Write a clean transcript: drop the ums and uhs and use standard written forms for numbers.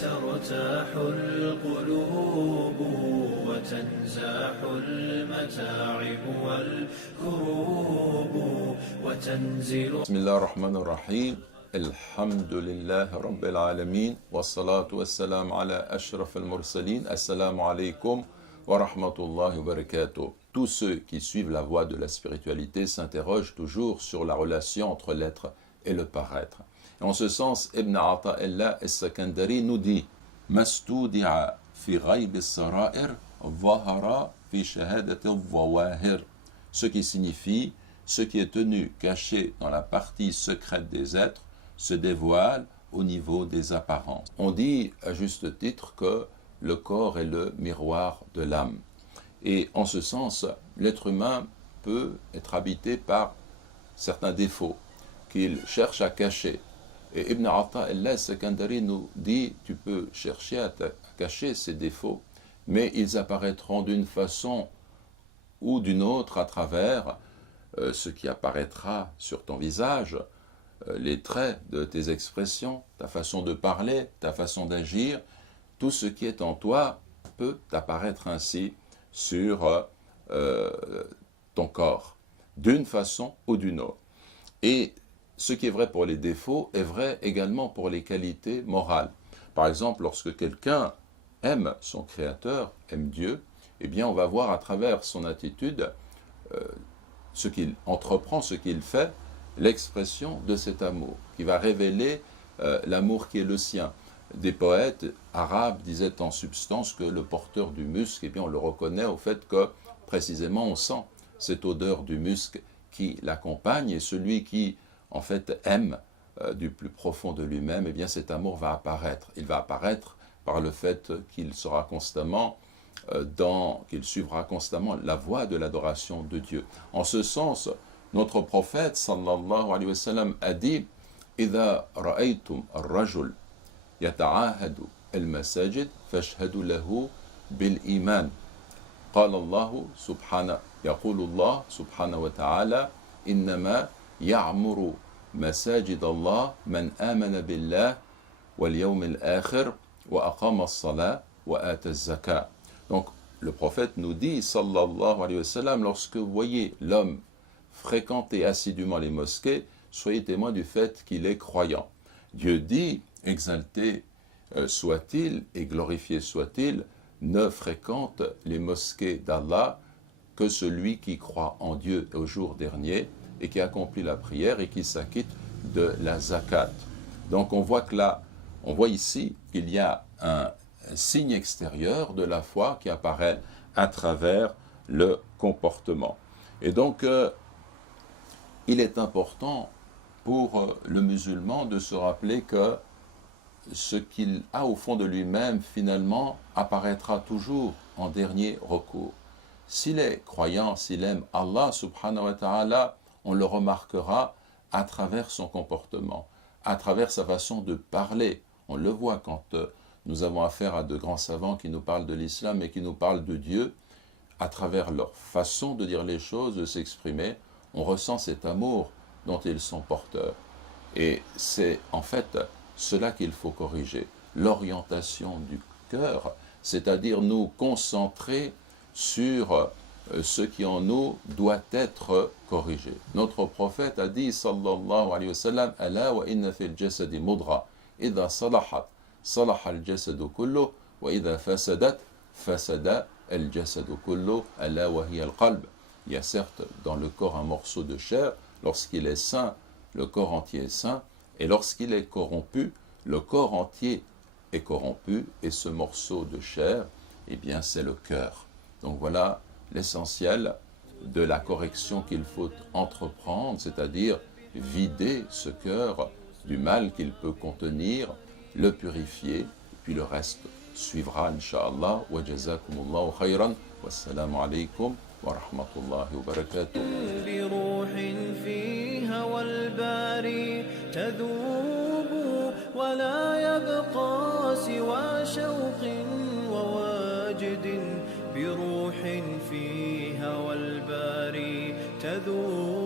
ترتاح القلوب وتنزاح المتاعب والكروب وتنزل. بسم الله الرحمن الرحيم. الحمد لله رب العالمين والصلاة والسلام على أشرف المرسلين. Assalamu alaikum wa rahmatullahi wa barakatuh. Tous ceux qui suivent la voie de la spiritualité s'interrogent toujours sur la relation entre l'être et le paraître. Et en ce sens, Ibn Ata'illah al-Sakandari nous dit Mastudi'a fi ghayb as-sara'ir dhahara fi shahadati al-dhawahir, ce qui signifie ce qui est tenu caché dans la partie secrète des êtres se dévoile au niveau des apparences. On dit à juste titre que le corps est le miroir de l'âme. Et en ce sens, l'être humain peut être habité par certains défauts qu'il cherche à cacher. Et Ibn Ata'illah al-Sakandari nous dit, tu peux chercher à cacher ces défauts, mais ils apparaîtront d'une façon ou d'une autre à travers ce qui apparaîtra sur ton visage, les traits de tes expressions, ta façon de parler, ta façon d'agir, tout ce qui est en toi peut apparaître ainsi sur ton corps, d'une façon ou d'une autre. Et ce qui est vrai pour les défauts est vrai également pour les qualités morales. Par exemple, lorsque quelqu'un aime son Créateur, aime Dieu, eh bien on va voir à travers son attitude ce qu'il entreprend, ce qu'il fait, l'expression de cet amour, qui va révéler l'amour qui est le sien. Des poètes arabes disaient en substance que le porteur du musc, eh bien on le reconnaît au fait que précisément on sent cette odeur du musc qui l'accompagne, et celui qui en fait aime du plus profond de lui-même, eh bien cet amour va apparaître. Il va apparaître par le fait qu'il sera constamment qu'il suivra constamment la voie de l'adoration de Dieu. En ce sens, notre prophète sallallahu alayhi wa sallam a dit إذا رأيتم الرجل يتعاهد المساجد فاشهدوا له بالإيمان قال الله سبحانه يقول الله سبحانه وتعالى إنما يعمر مساجد الله من آمن بالله واليوم الآخر وأقام الصلاة وآتى الزكاة. Donc, le prophète nous dit, sallallahu alayhi wa sallam, lorsque vous voyez l'homme fréquenter assidûment les mosquées, soyez témoins du fait qu'il est croyant. Dieu dit, exalté soit-il et glorifié soit-il, ne fréquente les mosquées d'Allah que celui qui croit en Dieu au jour dernier et qui accomplit la prière et qui s'acquitte de la zakat. Donc on voit que là, on voit ici qu'il y a un signe extérieur de la foi qui apparaît à travers le comportement. Et donc, il est important pour le musulman de se rappeler que ce qu'il a au fond de lui-même, finalement, apparaîtra toujours en dernier recours. S'il est croyant, s'il aime Allah subhanahu wa ta'ala, on le remarquera à travers son comportement, à travers sa façon de parler. On le voit quand nous avons affaire à de grands savants qui nous parlent de l'islam et qui nous parlent de Dieu, à travers leur façon de dire les choses, de s'exprimer, on ressent cet amour dont ils sont porteurs. Et c'est en fait cela qu'il faut corriger, l'orientation du cœur, c'est-à-dire nous concentrer sur ce qui en nous doit être corrigé. Notre prophète a dit, sallallahu alayhi wa sallam, « Ala wa inna fil jasadi mudra, idha salahat, صلح الجسد كله وإذا فسدت فسد الجسد كله ألا وهي القلب. Il y a certes dans le corps un morceau de chair, lorsqu'il est sain, le corps entier est sain, et lorsqu'il est corrompu, le corps entier est corrompu, et ce morceau de chair, eh bien c'est le cœur. Donc voilà l'essentiel de la correction qu'il faut entreprendre, c'est-à-dire vider ce cœur du mal qu'il peut contenir, le purifier, puis le reste suivra, Inch'Allah. Wa jazakumullahu khayran. Wassalamu alaikum wa rahmatullahi wa barakatuh. بروح في هوى الباري تذوب ولا يبقى سوى شوق وواجد بروح في هوى الباري تذوب